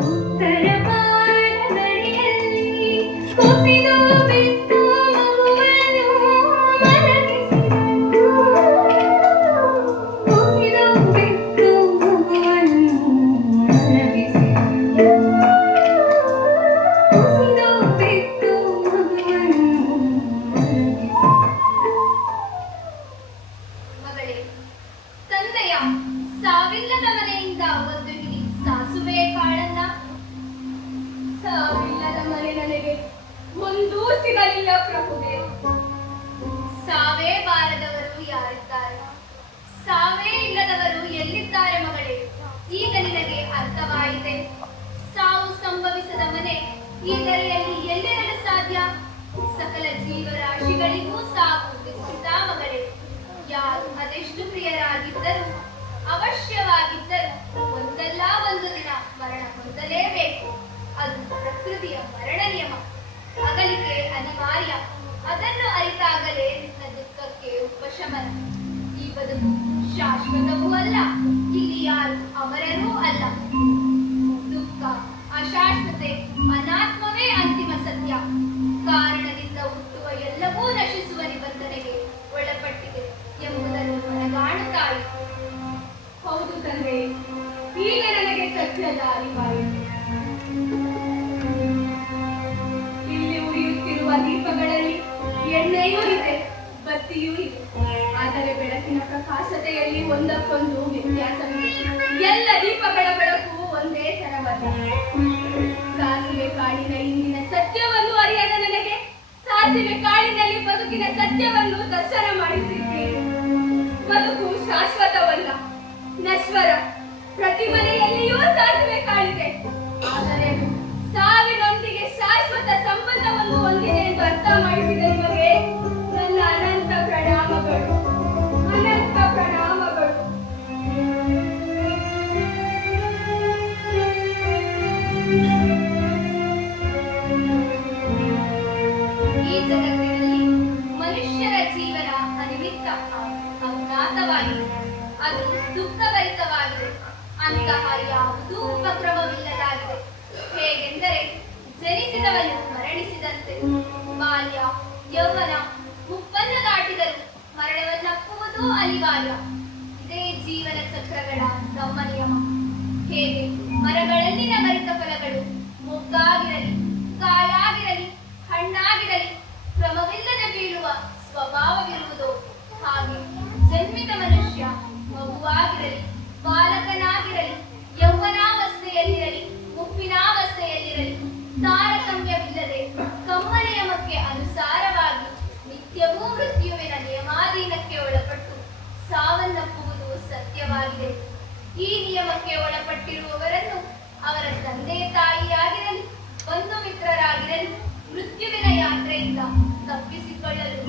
ಉತ್ತರ ಭಾರತದಲ್ಲಿ ಕುಸಿದು ಬಿತ್ತು ಮಗುವನ್ನು ಮಲಗಿಸಿದಳು. ಕುಸಿದು ಬಿತ್ತು ಮಗುವನ್ನು ಮಲಗಿಸಿದಳು. ಕುಸಿದು ಬಿತ್ತು ಮಗುವನ್ನು ಮಲಗಿಸಿದಳು. ಮಗಳೇ, ತಂದೆಯ ಸಾವಿಲ್ಲದ ಮನೆಯಿಂದ ಒಂದು ಹಿಡಿ ಸಾಸುವೆ ಕಾಳನ್ನ. ಸಾವಿಲ್ಲದ ಮನೆ ನನಗೆ ಒಂದೂ ಸಿಗಲಿಲ್ಲ ಪ್ರಭುವೆ. ಸಾವೇ ಬಾರದವರು ಯಾರಿದ್ದಾರೆ? ಸಾವೇ ಇಲ್ಲದವರು ಎಲ್ಲಿದ್ದಾರೆ ಮಗಳೇ? ಈಗ ನಿನಗೆ ಅರ್ಥವಾಯಿತೆ. ಸಾವು ಸಂಭವಿಸದ ಮನೆ ಈ ಧರೆಯಲ್ಲಿ ಎಲ್ಲಿರಲು ಸಾಧ್ಯ? ಸಕಲ ಜೀವರಾಶಿಗಳಿಗೂ ಸಾವು ನಿಶ್ಚಿತ ಮಗಳೇ. ಯಾರು ಅದೆಷ್ಟು ಪ್ರಿಯರಾಗಿದ್ದರೂ ಅವಶ್ಯವಾಗಿದ್ದರೂ ಒಂದಲ್ಲ ಒಂದು ದಿನ ಮರಣ ಹೊಂದಲೇಬೇಕು. ಅದು ಪ್ರಕೃತಿಯ ಮರಣ ನಿಯಮ. ಅಗಲಿಕೆ ಅನಿವಾರ್ಯ. ಅದನ್ನು ಅರಿತಾಗಲೇ ನಿನ್ನ ದುಃಖಕ್ಕೆ ಉಪಶಮನ. ಈ ಬದುಕು ಶಾಶ್ವತವೂ ಅಲ್ಲ, ಇಲ್ಲಿ ಯಾರು ಅಮರರೂ ಅಲ್ಲ. ದುಃಖ, ಅಶಾಶ್ವತೆ, ಅನಾತ್ಮವೇ ಅಂತಿಮ ಸತ್ಯ. ಕಾರಣದಿಂದ ಹುಟ್ಟುವ ಎಲ್ಲವೂ ನಶಿಸುವ ನಿಬಂಧನೆಗೆ ಒಳಪಟ್ಟಿದೆ ಎಂಬುದನ್ನು ಮನಗಾಣುತ್ತಾಯಿ. ಹೌದು ತಂದೆ, ಈಗ ನನಗೆ ಸತ್ಯದ ಅರಿವಾಯಿತು. ಇಲ್ಲಿ ಉರಿಯುತ್ತಿರುವ ದೀಪಗಳಲ್ಲಿ ಎಣ್ಣೆಯೂ ಇದೆ, ಬತ್ತಿಯೂ ಇದೆ. ಆದರೆ ಬೆಳಕಿನ ಪ್ರಕಾಶತೆಯಲ್ಲಿ ಒಂದಕ್ಕೊಂದು ವ್ಯತ್ಯಾಸವಿದೆ. ಎಲ್ಲ ದೀಪಗಳ ಬೆಳಕು ಒಂದೇ ತರವಲ್ಲ. ಸಾಸಿವೆ ಕಾಳಿನ ಇಂದಿನ ಸತ್ಯವನ್ನು ಅರಿಯದ ನನಗೆ ಸಾಸಿವೆ ಕಾಳಿನಲ್ಲಿ ಬದುಕಿನ ಸತ್ಯವನ್ನು ದರ್ಶನ ಮಾಡಿಸಿದ್ದೀರಿ. ಬದುಕು ಶಾಶ್ವತವಲ್ಲ, ನಶ್ವರ. ಪ್ರತಿ ಮನೆಯಲ್ಲಿಯೂ ಸಾಸಿವೆ ಕಾಳಿದೆ, ಆದರೆ ಅದು ಸಾವಿನೊಂದಿಗೆ ಶಾಶ್ವತ ಸಂಬಂಧವನ್ನು ಹೊಂದಿದೆ ಎಂದು ಅರ್ಥ ಮಾಡಿಸಿದ ನಿಮಗೆ ನನ್ನ ಅನಂತ ಪ್ರಣಾಮಗಳು, ಅನಂತ ಪ್ರಣಾಮಗಳು. ಈ ಜಗತ್ತಿನಲ್ಲಿ ಮನುಷ್ಯರ ಜೀವನ ಅನಿಮಿತ್ತ, ಅಜ್ಞಾತವಾಗಿದೆ. ಅದು ದುಃಖಭರಿತವಾಗಿದೆ. ಅಂತಹ ಯಾವುದೂ ಉಪಕ್ರಮವಿಲ್ಲದಾಗಿದೆ. ಹೇಗೆಂದರೆ ಜನಿಸಿದವನು ಮರಣಿಸಿದಂತೆ. ಬಾಲ್ಯ, ಯೌವನ, ಮುಪ್ಪನ್ನು ದಾಟಿದರೂ ಮರಣವನ್ನಪ್ಪುವುದೂ ಅನಿವಾರ್ಯ. ಇದೇ ಜೀವನ ಚಕ್ರಗಳ ನಮ್ಮ ನಿಯಮ. ಹೇಗೆ ಮರಗಳಲ್ಲಿನ ಭರಿತ ಫಲಗಳು ಮೊಗ್ಗಾಗಿರಲಿ, ಕಾಯಾಗಿರಲಿ, ಹಣ್ಣಾಗಿರಲಿ ಕ್ರಮವಿಲ್ಲದೆ ಬೀಳುವ ಸ್ವಭಾವವಿರುವುದೋ, ಹಾಗೆ ಜನ್ಮಿತ ಮನುಷ್ಯ ಮಗುವಾಗಿರಲಿ, ಬಾಲಕನಾಗಿರಲಿ, ಯೌವನಾವಸ್ಥೆಯಲ್ಲಿರಲಿ, ಮುಪ್ಪಿನಾವಸ್ಥೆಯಲ್ಲಿರಲಿ ತಾರತಮ್ಯವಿಲ್ಲದೆ ಕಮ್ಮನಿಯಮಕ್ಕೆ ಅನುಸಾರವಾಗಿ ನಿತ್ಯವೂ ಮೃತ್ಯುವಿನ ನಿಯಮಾಧೀನಕ್ಕೆ ಒಳಪಟ್ಟು ಸಾವನ್ನಪ್ಪುವುದು ಸತ್ಯವಾಗಿದೆ. ಈ ನಿಯಮಕ್ಕೆ ಒಳಪಟ್ಟಿರುವವರನ್ನು ಅವರ ತಂದೆ ತಾಯಿಯಾಗಿರಲಿ, ಬಂಧು ಮಿತ್ರರಾಗಿರಲಿ ಮೃತ್ಯುವಿನ ಯಾತ್ರೆಯಿಂದ ತಪ್ಪಿಸಿಕೊಳ್ಳಲು